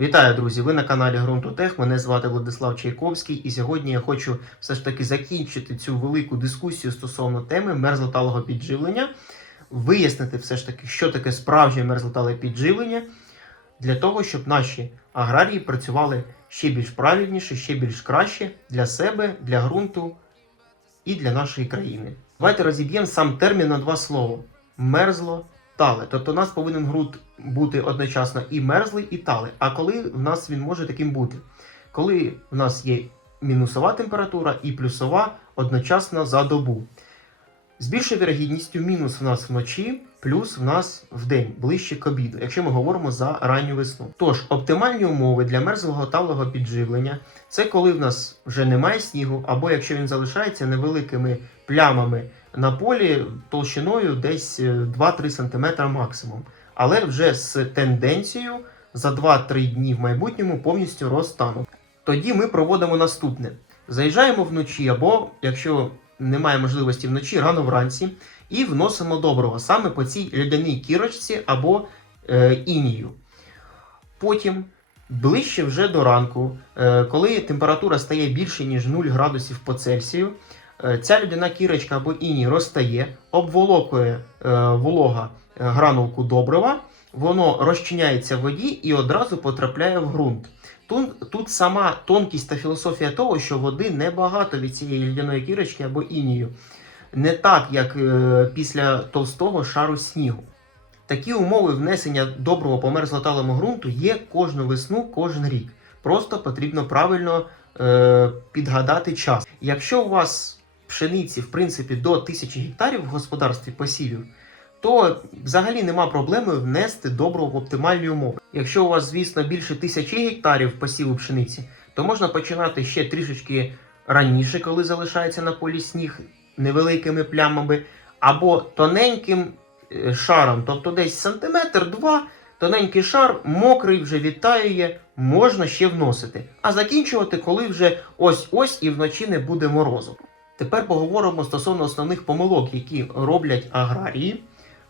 Вітаю, друзі! Ви на каналі Грунтотех. Мене звати Владислав Чайковський, і сьогодні я хочу все ж таки закінчити цю велику дискусію стосовно теми мерзлоталого підживлення, вияснити все ж таки, що таке справжнє мерзлотале підживлення, для того, щоб наші аграрії працювали ще більш правильніше, ще більш краще для себе, для ґрунту і для нашої країни. Давайте розіб'ємо сам термін на два слова: мерзло тале. Тобто у нас повинен ґрунт бути одночасно і мерзлий, і талий. А коли в нас він може таким бути? Коли в нас є мінусова температура і плюсова одночасно за добу. З більшою вірогідністю мінус в нас вночі, плюс в нас вдень, ближче к обіду, якщо ми говоримо за ранню весну. Тож, оптимальні умови для мерзлого талого підживлення це коли в нас вже немає снігу, або якщо він залишається невеликими плямами на полі толщиною десь е, 2-3 см максимум. Але вже з тенденцією за 2-3 дні в майбутньому повністю розтану. Тоді ми проводимо наступне: заїжджаємо вночі, або якщо немає можливості вночі, рано вранці, і вносимо доброго саме по цій льодяній кірочці або е, інію. Потім, ближче вже до ранку, е, коли температура стає більше, ніж 0 градусів по Цельсію, е, ця льодяна кірочка або іній розтає, обволокує е, волога е, гранулку добрива, воно розчиняється в воді і одразу потрапляє в ґрунт. Тут, тут сама тонкість та філософія того, що води небагато від цієї льодяної кірочки або інію. Не так, як е, після товстого шару снігу. Такі умови внесення доброго по мерзлоталому ґрунту є кожну весну, кожен рік. Просто потрібно правильно е, підгадати час. Якщо у вас пшениці, в принципі, до 1000 гектарів в господарстві посівів, то взагалі нема проблеми внести доброго в оптимальні умови. Якщо у вас, звісно, більше тисячі гектарів посіву пшениці, то можна починати ще трішечки раніше, коли залишається на полі сніг невеликими плямами, або тоненьким е, шаром, тобто десь сантиметр-два, тоненький шар, мокрий вже відтаює, можна ще вносити. А закінчувати, коли вже ось-ось і вночі не буде морозу. Тепер поговоримо стосовно основних помилок, які роблять аграрії,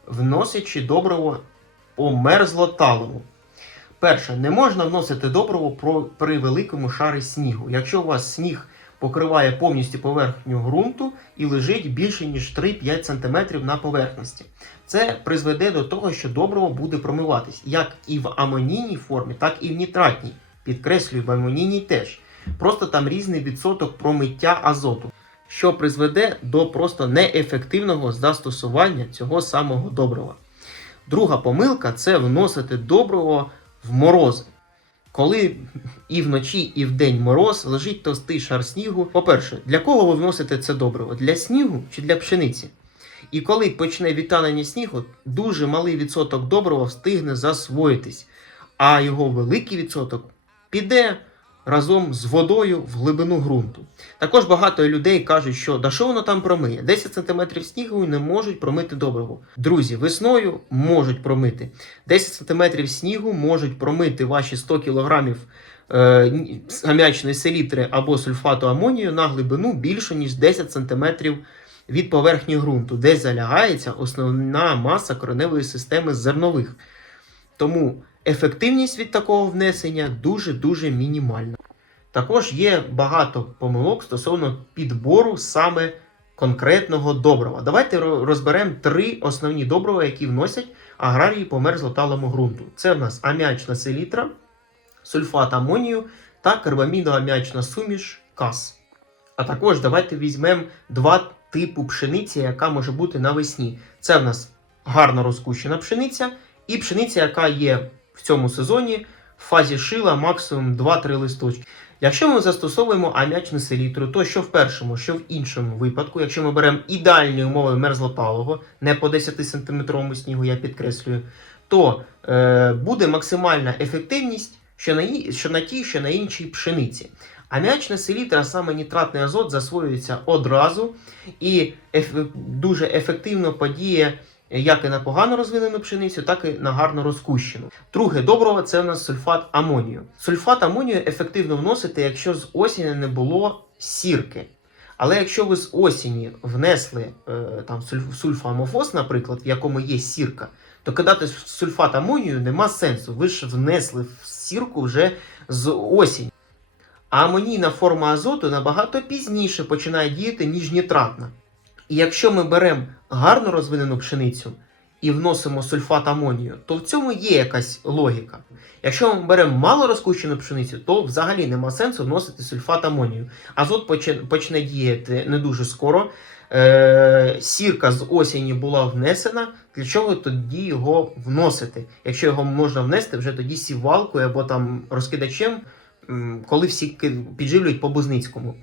вносячи добриво по мерзлоталому. Перше, не можна вносити добриво при великому шарі снігу. Якщо у вас сніг покриває повністю поверхню ґрунту і лежить більше ніж 3-5 см на поверхності. Це призведе до того, що добриво буде промиватись як і в амонійній формі, так і в нітратній. Підкреслюю, в амонійній теж. Просто там різний відсоток промиття азоту, що призведе до просто неефективного застосування цього самого добрива. Друга помилка це вносити добриво в морози. Коли і вночі, і вдень мороз лежить товстий шар снігу. По-перше, для кого ви вносите це добриво? Для снігу чи для пшениці? І коли почне відтанення снігу, дуже малий відсоток добрива встигне засвоїтись, а його великий відсоток піде разом з водою в глибину ґрунту. Також багато людей кажуть, що да що воно там промиє? 10 см снігу не можуть промити добриво. Друзі, весною можуть промити. 10 см снігу можуть промити ваші 100 кг е, аміачної селітри або сульфату амонію на глибину більше, ніж 10 см від поверхні ґрунту, де залягається основна маса кореневої системи зернових. Тому ефективність від такого внесення дуже-дуже мінімальна. Також є багато помилок стосовно підбору саме конкретного добрива. Давайте розберемо три основні добрива, які вносять аграрії по мерзлоталому ґрунту. Це в нас аміачна селітра, сульфат амонію та карбамідоаміачна суміш КАС. А також давайте візьмемо два типу пшениці, яка може бути навесні. Це в нас гарно розкущена пшениця і пшениця, яка є в цьому сезоні в фазі шила максимум 2-3 листочки. Якщо ми застосовуємо аміачну селітру, то що в першому, що в іншому випадку, якщо ми беремо ідеальні умови мерзлоталого, не по 10 сантиметровому снігу, я підкреслюю, то е, буде максимальна ефективність що на, що на тій, що на іншій пшениці. Аміачна селітра, саме нітратний азот, засвоюється одразу і еф- дуже ефективно подіє як і на погано розвинену пшеницю, так і на гарно розкущену. Друге доброго це у нас сульфат амонію. Сульфат амонію ефективно вносити, якщо з осені не було сірки. Але якщо ви з осені внесли е, там сульфамофос, наприклад, в якому є сірка, то кидати сульфат амонію нема сенсу. Ви ж внесли в сірку вже з осінь. А амонійна форма азоту набагато пізніше починає діяти, ніж нітратна. І якщо ми беремо гарно розвинену пшеницю і вносимо сульфат амонію, то в цьому є якась логіка. Якщо ми беремо мало розкущену пшеницю, то взагалі нема сенсу вносити сульфат амонію. Азот почне, діяти не дуже скоро. Е, сірка з осені була внесена. Для чого тоді його вносити? Якщо його можна внести вже тоді сівалкою або там розкидачем, коли всі підживлюють по Бузницькому.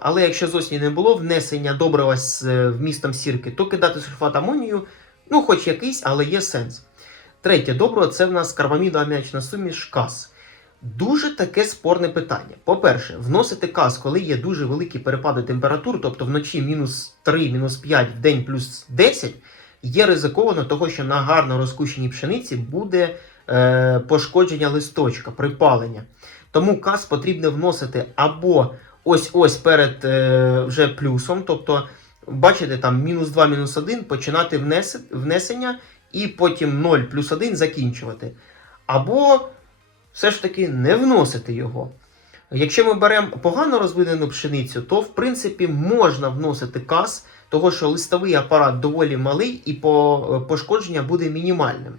Але якщо з осені не було внесення добрива з е, вмістом сірки, то кидати сульфат амонію, ну хоч якийсь, але є сенс. Третє добриво це в нас карбамідоаміачна суміш КАС. Дуже таке спорне питання. По-перше, вносити каз, коли є дуже великі перепади температур, тобто вночі мінус 3, мінус 5, в день плюс 10, є ризиковано того, що на гарно розкущеній пшениці буде е, пошкодження листочка, припалення. Тому каз потрібно вносити або ось-ось перед е, вже плюсом, тобто, бачите, там мінус 2, мінус 1, починати внес, внесення і потім 0 плюс 1 закінчувати. Або все ж таки не вносити його. Якщо ми беремо погано розвинену пшеницю, то в принципі можна вносити каз, того що листовий апарат доволі малий і по, пошкодження буде мінімальним.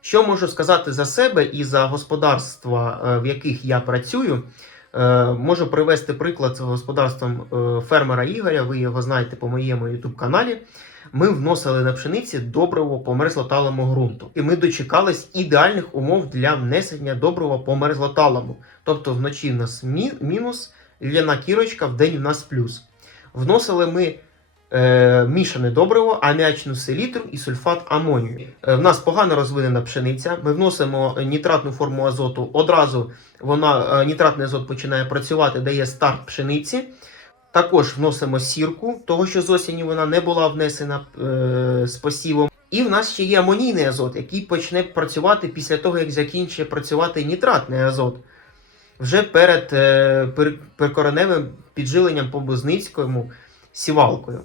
Що можу сказати за себе і за господарства, е, в яких я працюю, Е, можу привести приклад з господарством е, фермера Ігоря. Ви його знаєте по моєму youtube каналі. Ми вносили на пшениці добриво по мерзлоталому ґрунту. І ми дочекались ідеальних умов для внесення добрива по мерзлоталому. Тобто вночі в нас мінус, ляна кірочка, в день в нас плюс. Вносили ми е, мішане добриво, аміачну селітру і сульфат амонію. Е, в нас погано розвинена пшениця. Ми вносимо нітратну форму азоту. Одразу вона, е, нітратний азот починає працювати, дає старт пшениці. Також вносимо сірку, того що з осені вона не була внесена е, з посівом. І в нас ще є амонійний азот, який почне працювати після того, як закінчить працювати нітратний азот. Вже перед е, пер, перекореневим піджиленням по Бузницькому сівалкою.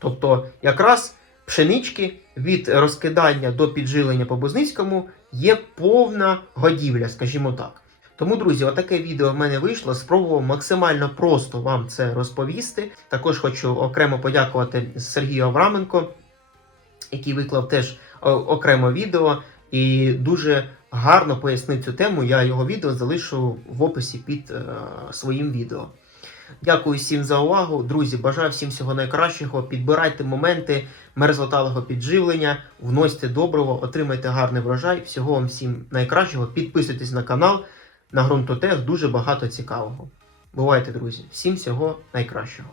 Тобто, якраз пшенички від розкидання до піджилення по Бузницькому є повна годівля, скажімо так. Тому, друзі, отаке відео в мене вийшло. Спробував максимально просто вам це розповісти. Також хочу окремо подякувати Сергію Авраменко, який виклав теж окремо відео і дуже гарно пояснив цю тему. Я його відео залишу в описі під е, своїм відео. Дякую всім за увагу. Друзі, бажаю всім всього найкращого. Підбирайте моменти мерзлоталого підживлення, вносьте доброго, отримайте гарний врожай. Всього вам всім найкращого. Підписуйтесь на канал. На ґрунтотех дуже багато цікавого. Бувайте, друзі! Всім всього найкращого!